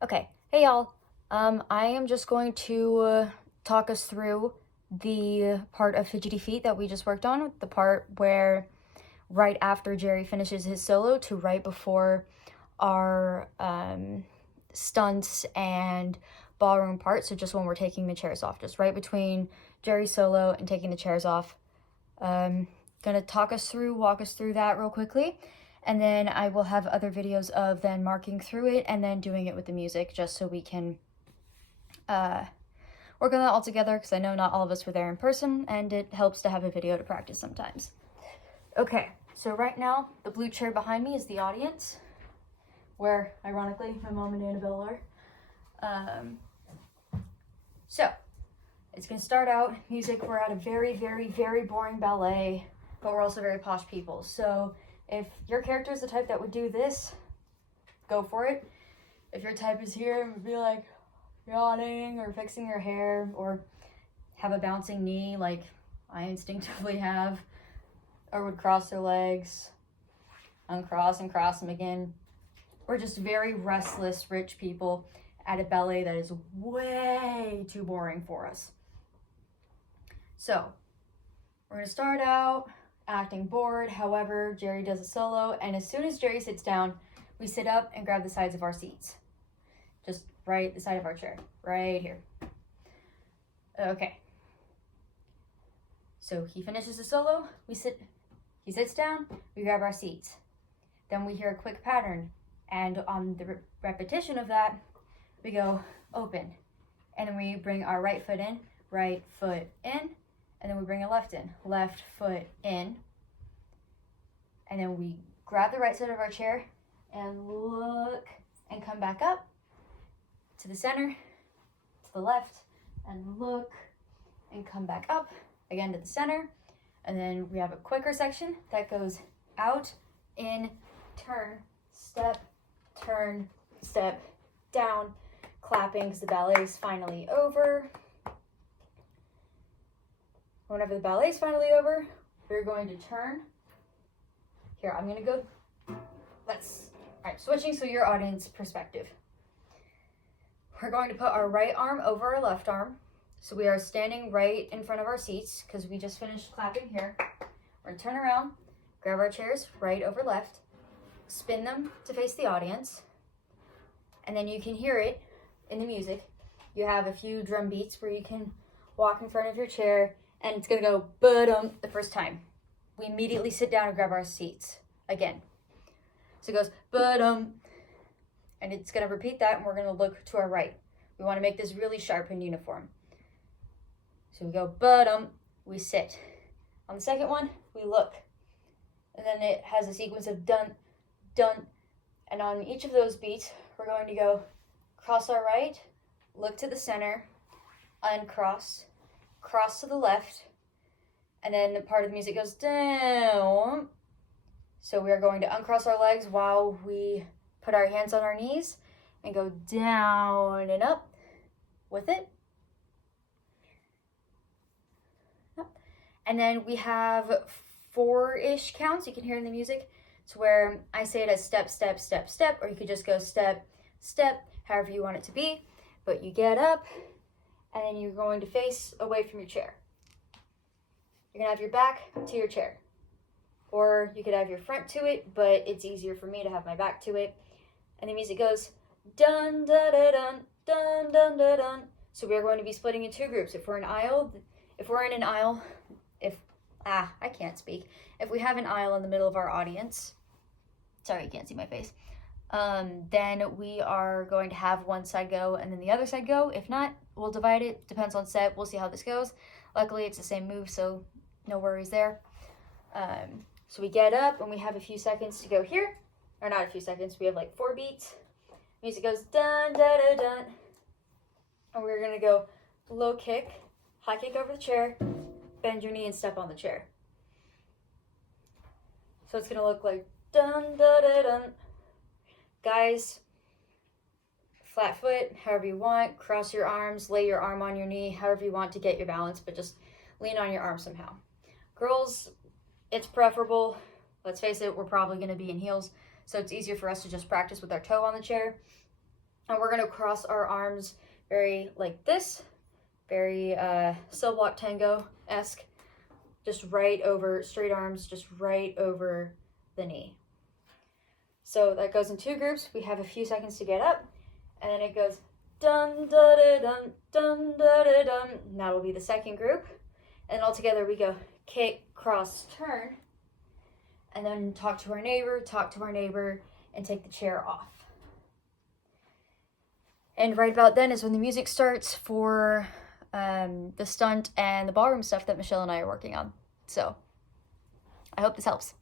Okay, hey y'all. I am just going to talk us through the part of Fidgety Feet that we just worked on, the part where right after Jerry finishes his solo to right before our stunts and ballroom part. So just when we're taking the chairs off, just right between Jerry's solo and taking the chairs off. Gonna walk us through that real quickly. And then I will have other videos of then marking through it and then doing it with the music just so we can work on that all together, because I know not all of us were there in person and it helps to have a video to practice sometimes. Okay, so right now the blue chair behind me is the audience, where ironically my mom and Annabelle are. So it's gonna start out music. We're at a very, very, very boring ballet, but we're also very posh people. So if your character is the type that would do this, go for it. If your type is here and would be like yawning or fixing your hair or have a bouncing knee like I instinctively have, or would cross their legs, uncross and cross them again, or just very restless rich people at a ballet that is way too boring for us. So we're gonna start out acting bored. However, Jerry does a solo, and as soon as Jerry sits down, we sit up and grab the sides of our seats. Just right the side of our chair, right here. Okay. So he finishes the solo, he sits down, we grab our seats. Then we hear a quick pattern, and on the repetition of that, we go open. And then we bring our right foot in, and then we bring a left in, left foot in. And then we grab the right side of our chair and look and come back up to the center, to the left, and look and come back up again to the center. And then we have a quicker section that goes out, in, turn, step, down, clapping because the ballet is finally over. Whenever the ballet is finally over, we're going to turn. Here, I'm gonna go, switching so your audience perspective. We're going to put our right arm over our left arm. So we are standing right in front of our seats because we just finished clapping here. We're gonna turn around, grab our chairs right over left, spin them to face the audience, and then you can hear it in the music. You have a few drum beats where you can walk in front of your chair, and it's gonna go ba-dum the first time. We immediately sit down and grab our seats again. So it goes ba-dum, and it's gonna repeat that, and we're gonna look to our right. We wanna make this really sharp and uniform. So we go ba-dum, we sit. On the second one, we look. And then it has a sequence of dun, dun, and on each of those beats, we're going to go cross our right, look to the center, uncross, cross to the left, and then the part of the music goes down. So we are going to uncross our legs while we put our hands on our knees and go down and up with it. And then we have 4-ish counts you can hear in the music. It's where I say it as step, step, step, step, or you could just go step, step, however you want it to be. But you get up, and then you're going to face away from your chair. You're gonna have your back to your chair. Or you could have your front to it, but it's easier for me to have my back to it. And the music goes dun, da, da, dun, dun, dun, da, dun. So we're going to be splitting in 2 groups. If we're in an aisle, I can't speak. If we have an aisle in the middle of our audience, sorry, you can't see my face, then we are going to have one side go and then the other side go. If not, we'll divide it. Depends on set. We'll see how this goes. Luckily, it's the same move, so no worries there. So we get up and we have a few seconds to go here. Or not a few seconds. We have like 4 beats. Music goes dun, da, da, dun. And we're going to go low kick, high kick over the chair, bend your knee and step on the chair. So it's going to look like dun, da, da, dun. Guys, flat foot, however you want. Cross your arms, lay your arm on your knee, however you want to get your balance, but just lean on your arm somehow. Girls, it's preferable. Let's face it, we're probably going to be in heels, so it's easier for us to just practice with our toe on the chair. And we're gonna cross our arms very like this, very cell block tango-esque, just right over, straight arms, just right over the knee. So that goes in 2 groups. We have a few seconds to get up, and then it goes dun da da dun dun da da dun. And that'll be the second group. And all together we go kick, cross, turn, and then talk to our neighbor, and take the chair off. And right about then is when the music starts for the stunt and the ballroom stuff that Michelle and I are working on. So I hope this helps.